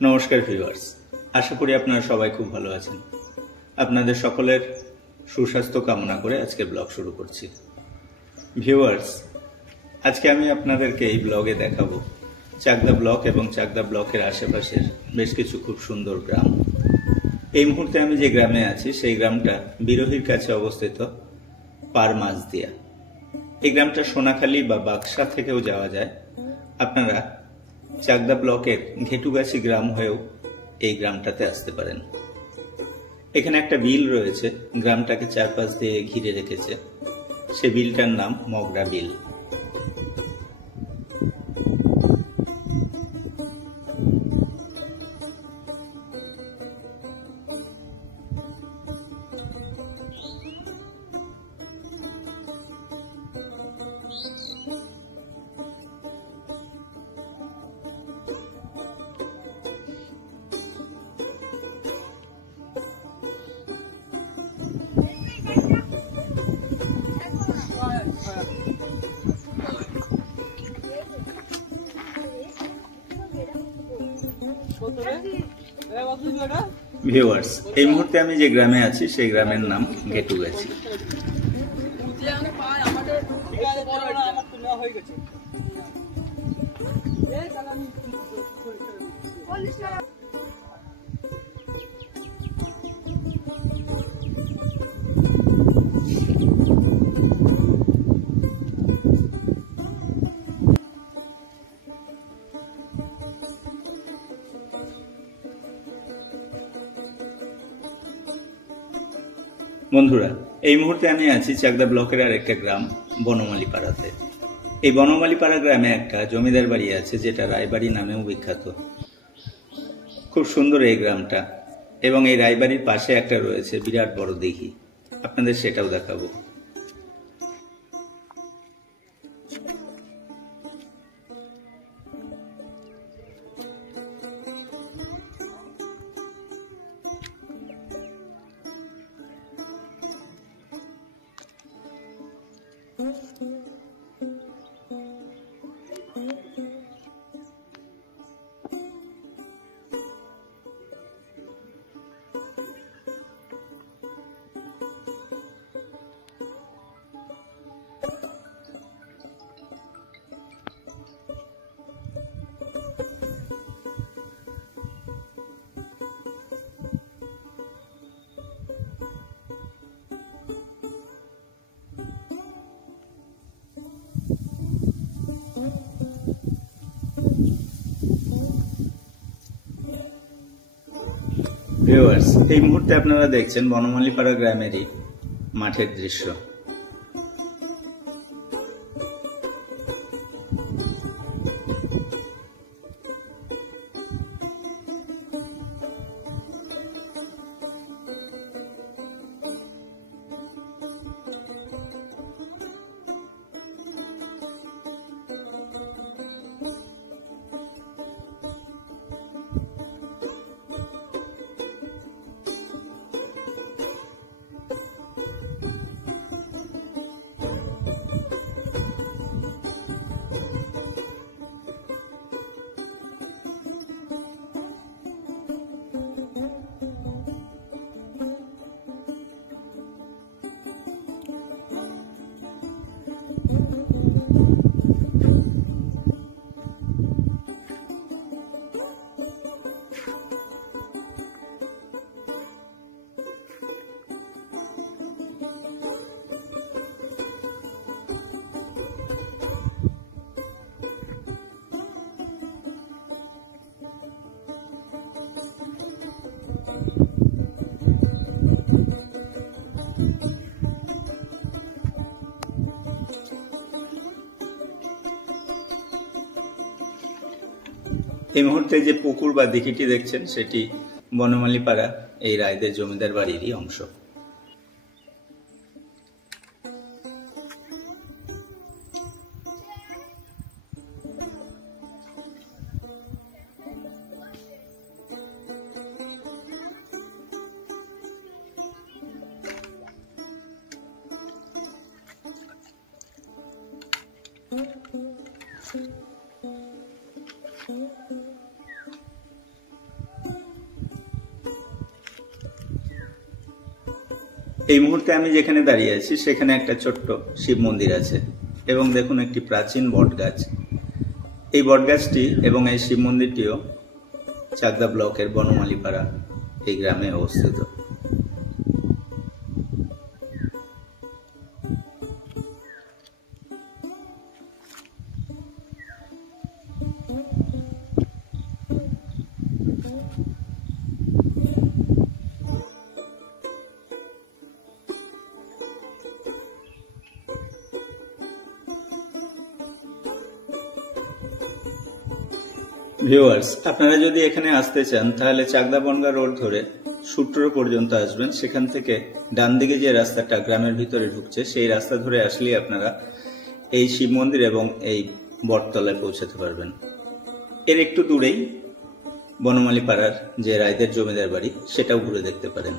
নমস্কার ভিউয়ার্স, আশা করি আপনারা সবাই খুব ভালো আছেন। আপনাদের সকলের সুস্বাস্থ্য কামনা করে আজকের ব্লগ শুরু করছি। ভিউয়ার্স, আজকে আমি আপনাদেরকে এই ব্লগে দেখাবো চাকদা ব্লক এবং চাকদা ব্লকের আশেপাশের বেশ কিছু খুব সুন্দর গ্রাম। এই মুহূর্তে আমি যে গ্রামে আছি সেই গ্রামটা বিরোহীর কাছে অবস্থিত পারমাজদিয়া। এই গ্রামটা সোনাখালী বা বাক্সা থেকেও যাওয়া যায়। আপনারা চাকদা ব্লকের ঘেটুগাছি গ্রাম হয়েও এই গ্রামটাতে আসতে পারেন। এখানে একটা বিল রয়েছে, গ্রামটাকে চারপাশ দিয়ে ঘিরে রেখেছে। সে বিলটার নাম মগরা বিল। ভিউয়ার্স, এই মুহূর্তে আমি যে গ্রামে আছি সেই গ্রামের নাম ঘেটুগাছি। বন্ধুরা, এই মুহূর্তে আমি আছি চাকদা ব্লকের আর একটা গ্রাম বনমালীপাড়াতে। এই বনমালীপাড়া গ্রামে একটা জমিদার বাড়ি আছে যেটা রায়বাড়ি নামেও বিখ্যাত। খুব সুন্দর এই গ্রামটা, এবং এই রায়বাড়ির পাশে একটা রয়েছে বিরাট বড় দিঘি। আপনাদের সেটাও দেখাবো। ভিউয়ার্স, এই মুহূর্তে আপনারা দেখছেন বনমালীপাড়া গ্রামেরই মাঠের দৃশ্য। এই মুহূর্তে যে পুকুর বা দিঘিটি দেখছেন সেটি বনমালীপাড়া এই রায়দের জমিদার বাড়িরই অংশ। এই মুহূর্তে আমি যেখানে দাঁড়িয়ে আছি সেখানে একটা ছোট্ট শিব মন্দির আছে এবং দেখুন একটি প্রাচীন বটগাছ। এই বটগাছটি এবং এই শিব মন্দিরটিও চাকদা ব্লকের বনমালীপাড়া এই গ্রামে অবস্থিত। ভিউয়ার্স, আপনারা যদি এখানে আসতে চান তাহলে চাকদা বনগাঁ রোড ধরে সূত্র পর্যন্ত আসবেন। সেখান থেকে ডান দিকে যে রাস্তাটা গ্রামের ভিতরে ঢুকছে সেই রাস্তা ধরে আসলেই আপনারা এই শিব মন্দির এবং এই বটতলায় পৌঁছাতে পারবেন। এর একটু দূরেই বনমালী পাড়ার যে রায়দের জমিদার বাড়ি সেটাও ঘুরে দেখতে পারেন।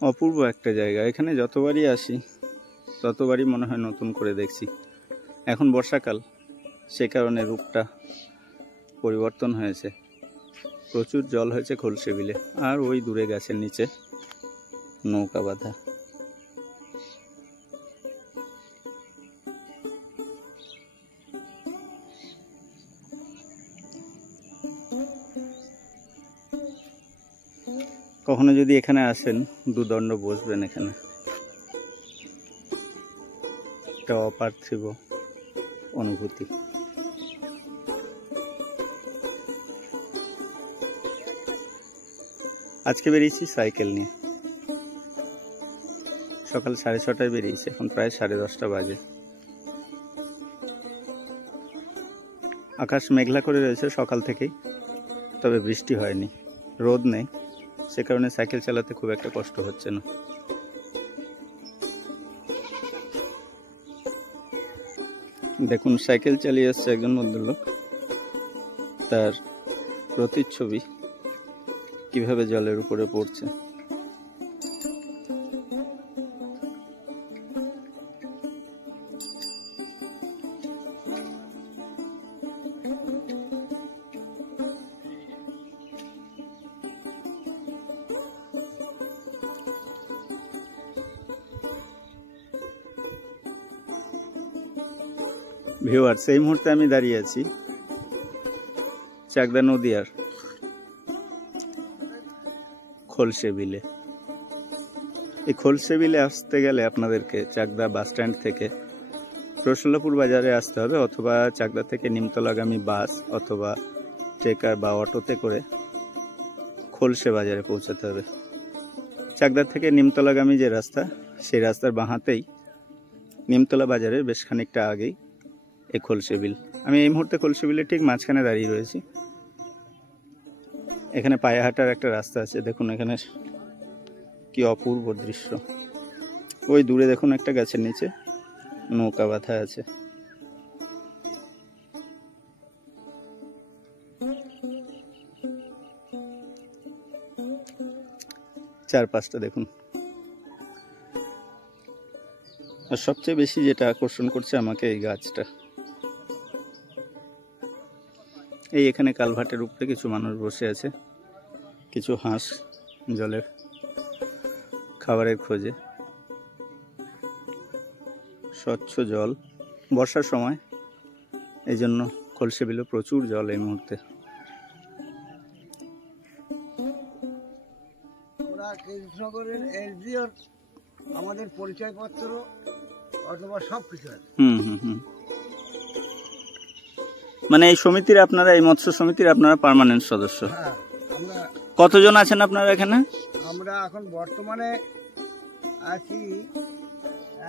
অপূর্ব একটা জায়গা। এখানে যতবারই আসি ততবারই মনে হয় নতুন করে দেখছি। এখন বর্ষাকাল, সে কারণে রূপটা পরিবর্তন হয়েছে। প্রচুর জল হয়েছে খোলসে বিলে, আর ওই দূরে গাছের নিচে নৌকা বাঁধা। কখনো যদি এখানে আসেন দুদণ্ড বসবেন। এখানে একটা অপার্থিব অনুভূতি। আজকে বেরিয়েছি সাইকেল নিয়ে, সকাল 6:30টায় বেরিয়েছি, এখন প্রায় 10:30 বাজে। আকাশ মেঘলা করে রয়েছে সকাল থেকেই, তবে বৃষ্টি হয়নি, রোদ নেই, সে কারণে সাইকেল চালাতে খুব একটা কষ্ট হচ্ছে না। দেখুন, সাইকেল চালিয়ে আসছে একজন ভদ্রলোক, তার প্রতিচ্ছবি কিভাবে জলের উপরে পড়ছে। ভিউয়ার্স, এই মুহূর্তে আমি দাঁড়িয়ে আছি চাকদা নদীয়ার খোলসে বিলে। এই খোলসে বিলে আসতে গেলে আপনাদেরকে চাকদা বাস স্ট্যান্ড থেকে রসুল্লাপুর বাজারে আসতে হবে, অথবা চাকদা থেকে নিমতলাগামী বাস অথবা ট্রেকার বা অটোতে করে খোলসে বাজারে পৌঁছাতে হবে। চাকদা থেকে নিমতলাগামী যে রাস্তা, সেই রাস্তার বাঁ হাতেই নিমতলা বাজারের বেশ খানিকটা আগেই এই খোলসে বিল। আমি এই মুহূর্তে খোলসে বিলের ঠিক মাঝখানে দাঁড়িয়ে রয়েছি। এখানে পায়ে হাঁটার একটা রাস্তা আছে। দেখুন এখানে কি অপূর্ব দৃশ্য। ওই দূরে দেখুন একটা গাছের নিচে নৌকা বাঁধা আছে। চারপাশটা দেখুন। আর সবচেয়ে বেশি যেটা আকর্ষণ করছে আমাকে এই গাছটা, এই এখানে কালভার্টের উপরে কিছু মানুষ বসে আছে, কিছু হাঁস জলের খাবারের খোঁজে। স্বচ্ছ জল, বর্ষার সময়, এই জন্য খলসে বিলে প্রচুর জল এই মুহূর্তে। কৃষ্ণনগরের এসডিওর আমাদের পরিচয়পত্র অথবা সব কিছু আছে। মানে এই সমিতির আপনারা, এই মৎস্য সমিতির আপনারা পার্মানেন্ট সদস্য? হ্যাঁ, আমরা কতজন আছেন আপনারা এখানে? আমরা এখন বর্তমানে আছি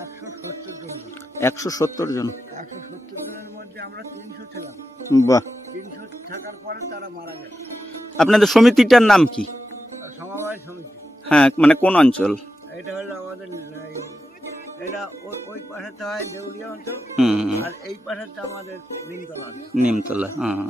170 জন। 170 জন? 170 জনের মধ্যে আমরা 300 ছিলাম। বাহ। 300 থাকার পরে তারা মারা গেছে। আপনাদের সমিতিটার নাম কি? সমবায় সমিতি। হ্যাঁ, মানে কোন অঞ্চল? এটা হলো আমাদের, এটা ওই পাশেটা হয় দেউলিয়া অঞ্চল, আর এই পাশেটা আমাদের নিমতলা। নিমতলা, হ্যাঁ।